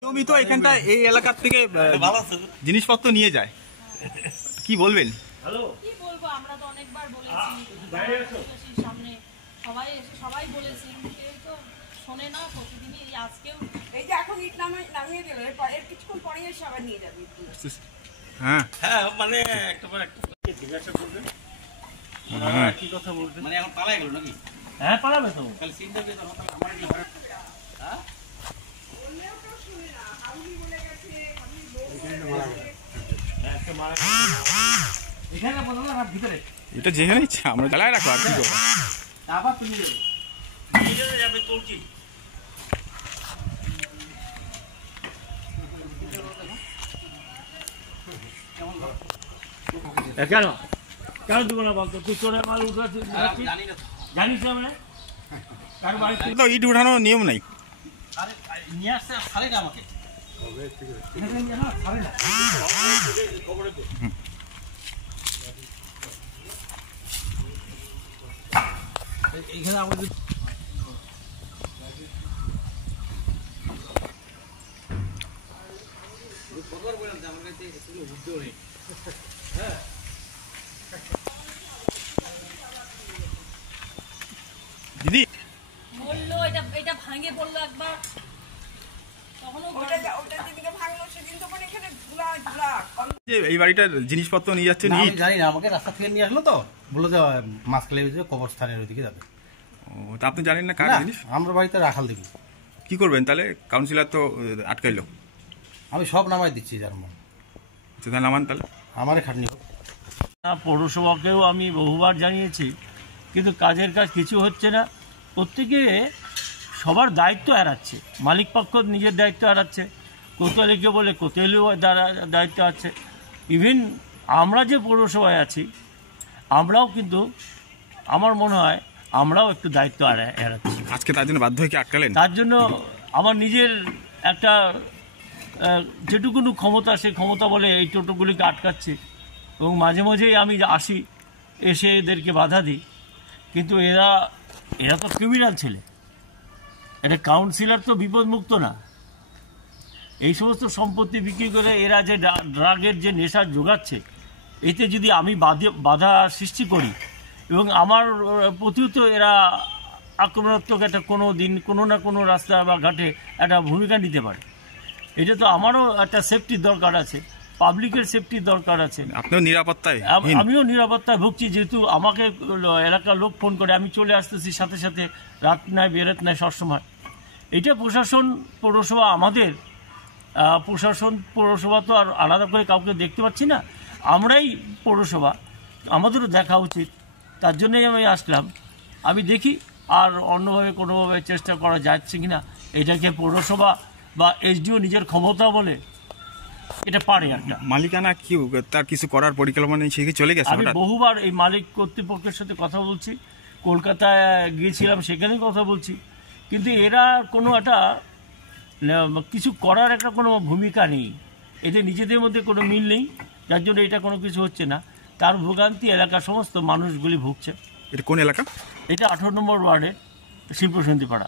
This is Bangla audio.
নিয়মিত এখানটা এই এলাকার থেকে জিনিসপত্র নিয়ে যায়, কি বলবেন? কি বলবো, আমরা তো অনেকবার বলেছি সামনে, সবাই বলেছি, কেউ তো শোনে না। প্রতিদিনই আজকেও এই যে এখন ইট নামিয়ে দিল, এর কিছুক্ষণ পরেই এসে আবার নিয়ে যাবে। হ্যাঁ হ্যাঁ, মানে একটা জিজ্ঞাসা করবেন কি কথা বলবেন, মানে এখন পালাই গেল নাকি? হ্যাঁ, পালাবে তো, তাহলে চিন্তা করে আমার কি হয়? হ্যাঁ, এটা যেখানে ইচ্ছা আমরা জ্বালায় রাখো, আর কি করবো? আবার তুমি যাবে চলছি। কেন কেন দেবো না বলতো? তুই চোরের মাল উঠাচ্ছিস, জানিস না? মানে কার বাড়িতে ইট উঠানোর নিয়ম নাই। নিয়ে আসতে ছাড়ে না আমাকে, এইখানে আমাদের দিদি বললো এটা ভাঙে বললো একবার, এই বাড়িটার জিনিসপত্র নিয়ে যাচ্ছেন? আমি জানি না, আমাকে রাস্তা থেকে নিয়ে আসলো তো, বললো যে মাছ খেলে কবরস্থানের ওইদিকে যাবে। ও, তা আপনি জানেন না কার জিনিস? আমরা বাড়িতে রাখাল দেখি। কি করবেন তাহলে? কাউন্সিলর তো আটকাইলো। আমি সব নামাই দিচ্ছি, যার মন তাহলে নামান, তাহলে আমারে খাটনি হোক। পৌরসভাকেও আমি বহুবার জানিয়েছি, কিন্তু কাজের কাজ কিছু হচ্ছে না। প্রত্যেকে সবার দায়িত্ব এড়াচ্ছে, মালিক পক্ষ নিজের দায়িত্ব এড়াচ্ছে, কোতোয়ালিকে বলে কোতোয়ালিও দায়িত্ব আছে। ইভেন আমরা যে পৌরসভায় আছি, আমরাও কিন্তু আমার মনে হয় আমরাও একটু দায়িত্ব এড়াচ্ছি। আজকে তার জন্য বাধ্য হয়ে কি আটকালেন? তার জন্য আমার নিজের একটা যেটুকুনো ক্ষমতা, সেই ক্ষমতা বলে এই টোটোগুলিকে আটকাচ্ছি, এবং মাঝে মাঝেই আমি আসি, এসে এদেরকে বাধা দিই। কিন্তু এরা তো ক্রিমিনাল ছেলে, এটা কাউন্সিলর তো বিপদমুক্ত না। এই সমস্ত সম্পত্তি বিক্রি করে এরা যে ড্রাগের যে নেশা যোগাচ্ছে, এতে যদি আমি বাধা সৃষ্টি করি, এবং আমার প্রতিও তো এরা আক্রমণাত্মক একটা কোনো দিন কোনো না কোনো রাস্তা বা ঘাটে একটা ভূমিকা নিতে পারে। এটা তো আমারও একটা সেফটির দরকার আছে, পাবলিকের সেফটির দরকার আছে। আপনিও নিরাপত্তায়? আমিও নিরাপত্তায় ভুগছি, যেহেতু আমাকে এলাকার লোক ফোন করে, আমি চলে আসতেছি সাথে সাথে, রাত নাই বেরাত নাই সবসময়। এটা প্রশাসন, পৌরসভা, আমাদের প্রশাসন, পৌরসভা তো আর আলাদা করে কাউকে দেখতে পাচ্ছি না, আমরাই পৌরসভা, আমাদেরও দেখা উচিত। তার জন্যই আমি আসলাম। আমি দেখি আর অন্যভাবে কোনোভাবে চেষ্টা করা যাচ্ছে কিনা। এটাকে পৌরসভা বা এসডিও নিজের ক্ষমতা বলে এটা পারে একটা। মালিকানা কি তার কিছু করার পরিকল্পনা নেই, সে কি চলে গেছে? আমি বহুবার এই মালিক কর্তৃপক্ষের সাথে কথা বলছি, কলকাতায় গিয়েছিলাম, সেখানেই কথা বলছি, কিন্তু এরা কোনো একটা কিছু করার একটা কোনো ভূমিকা নেই, এদের নিজেদের মধ্যে কোনো মিল নেই, যার জন্য এটা কোনো কিছু হচ্ছে না। তার ভোগান্তি এলাকার সমস্ত মানুষগুলি ভুগছে। এটা কোন এলাকা? এটা 18 নম্বর ওয়ার্ডের শিল্পসন্ধিপাড়া।